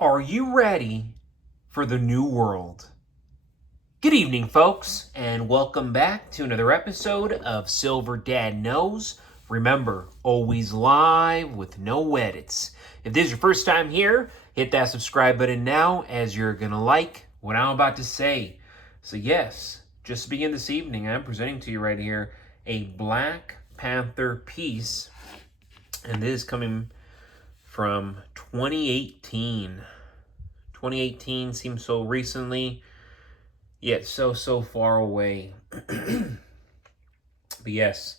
Are you ready for the new world? Good evening, folks, and welcome back to another episode of Silver Dad Knows. Remember, always live with no edits. If this is your first time here, hit that subscribe button now, as you're going to like what I'm about to say. So, yes, just to begin this evening, I'm presenting to you right here a Black Panther piece, and this is coming from 2018. 2018 seems so recently, yet so far away. But yes,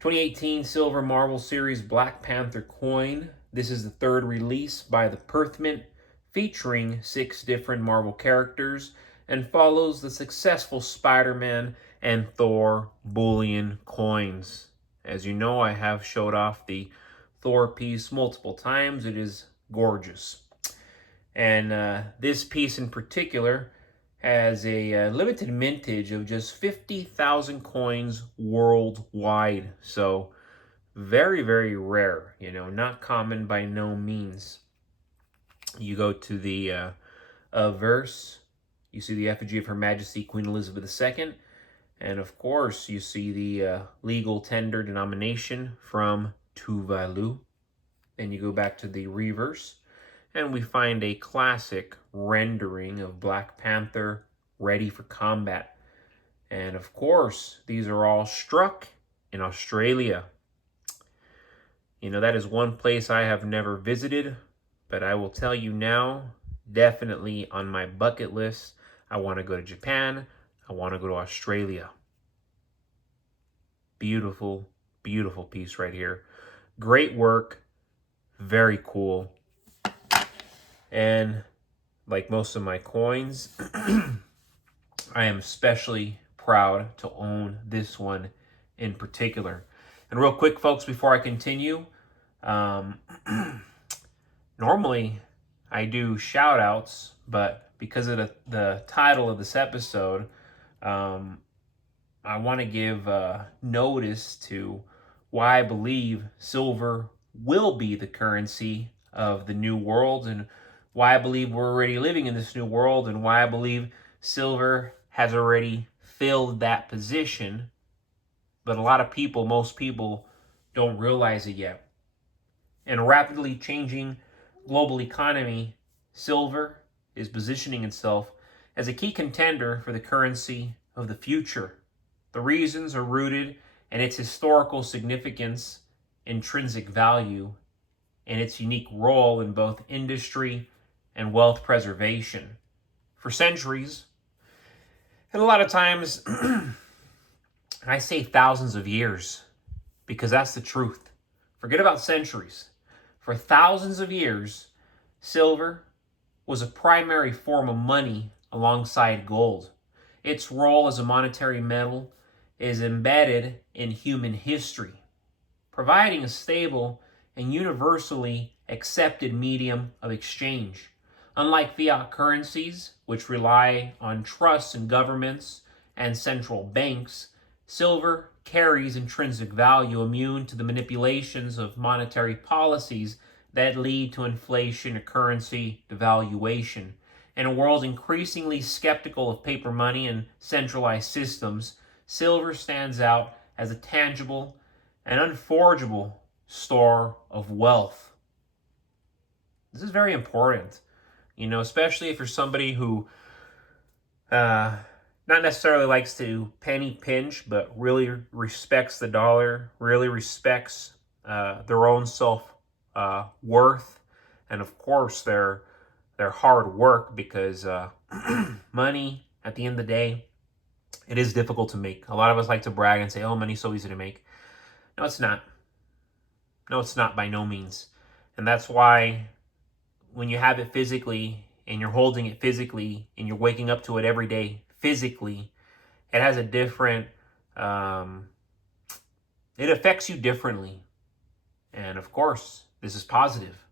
2018 Silver Marvel Series Black Panther coin. This is the third release by the Perth Mint, featuring 6 different Marvel characters, and follows the successful Spider-Man and Thor bullion coins. As you know, I have showed off the Thor piece multiple times. It is gorgeous. And this piece in particular has a limited mintage of just 50,000 coins worldwide. So very rare, not common by no means. You go to the verse, you see the effigy of Her Majesty Queen Elizabeth II, and of course you see the legal tender denomination from Tuvalu. Then you go back to the reverse, and we find a classic rendering of Black Panther ready for combat. And of course, these are all struck in Australia. That is one place I have never visited, but I will tell you now, definitely on my bucket list, I want to go to Japan, I want to go to Australia. Beautiful, beautiful piece right here. Great work, very cool. And like most of my coins, I am especially proud to own this one in particular. And real quick, folks, before I continue, normally I do shout outs, but because of the title of this episode, I want to give notice to why I believe silver will be the currency of the new world, and why I believe we're already living in this new world, and why I believe silver has already filled that position. But a lot of people, most people, don't realize it yet. In a rapidly changing global economy, silver is positioning itself as a key contender for the currency of the future. The reasons are rooted in its historical significance, intrinsic value, and its unique role in both industry and wealth preservation. For centuries, and a lot of times, I say thousands of years, because that's the truth. Forget about centuries. For thousands of years, silver was a primary form of money alongside gold. Its role as a monetary metal is embedded in human history, providing a stable and universally accepted medium of exchange. Unlike fiat currencies, which rely on trusts in governments and central banks, silver carries intrinsic value, immune to the manipulations of monetary policies that lead to inflation or currency devaluation. In a world increasingly skeptical of paper money and centralized systems, silver stands out as a tangible and unforgeable store of wealth. This is very important, especially if you're somebody who not necessarily likes to penny pinch, but really respects the dollar, really respects their own self worth, and of course their hard work, because money, at the end of the day, it is difficult to make. A lot of us like to brag and say, oh, money's so easy to make. No, it's not. No, it's not, by no means. And that's why when you have it physically, and you're holding it physically, and you're waking up to it every day physically, it has a different, it affects you differently. And of course, this is positive.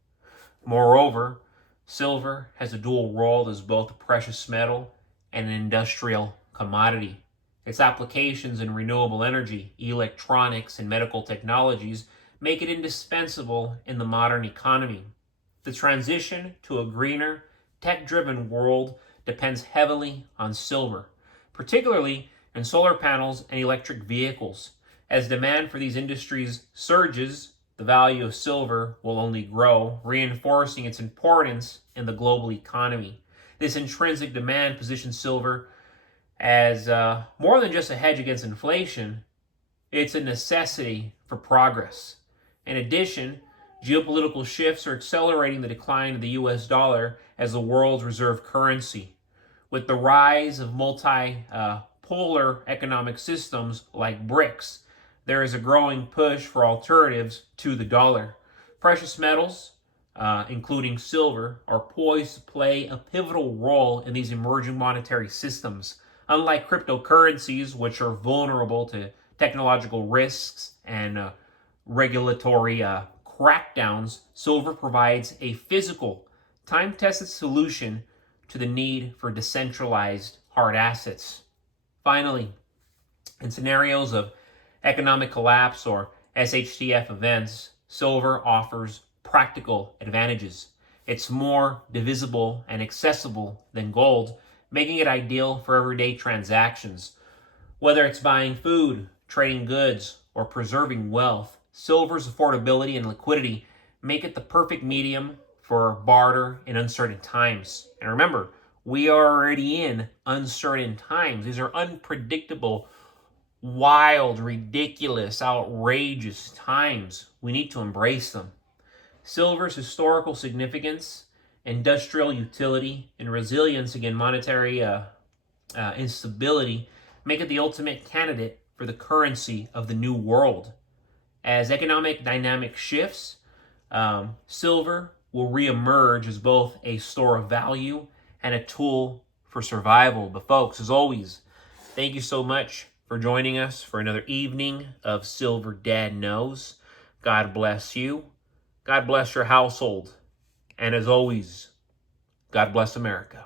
Moreover, silver has a dual role as both a precious metal and an industrial commodity. Its applications in renewable energy, electronics, and medical technologies make it indispensable in the modern economy. The transition to a greener, tech-driven world depends heavily on silver, particularly in solar panels and electric vehicles. As demand for these industries surges, the value of silver will only grow, reinforcing its importance in the global economy. This intrinsic demand positions silver as more than just a hedge against inflation. It's a necessity for progress. In addition, geopolitical shifts are accelerating the decline of the US dollar as the world's reserve currency. With the rise of multi-polar economic systems like BRICS, there is a growing push for alternatives to the dollar. Precious metals, including silver, are poised to play a pivotal role in these emerging monetary systems. Unlike cryptocurrencies, which are vulnerable to technological risks and regulatory crackdowns, silver provides a physical, time-tested solution to the need for decentralized hard assets. Finally, in scenarios of economic collapse or SHTF events, silver offers practical advantages. It's more divisible and accessible than gold, making it ideal for everyday transactions. Whether it's buying food, trading goods, or preserving wealth, silver's affordability and liquidity make it the perfect medium for barter in uncertain times. And remember, we are already in uncertain times. These are unpredictable, wild, ridiculous, outrageous times. We need to embrace them. Silver's historical significance, industrial utility, and resilience against monetary instability make it the ultimate candidate for the currency of the new world. As economic dynamic shifts, silver will reemerge as both a store of value and a tool for survival. But folks, as always, thank you so much for joining us for another evening of Silver Dad Knows. God bless you. God bless your household. And as always, God bless America.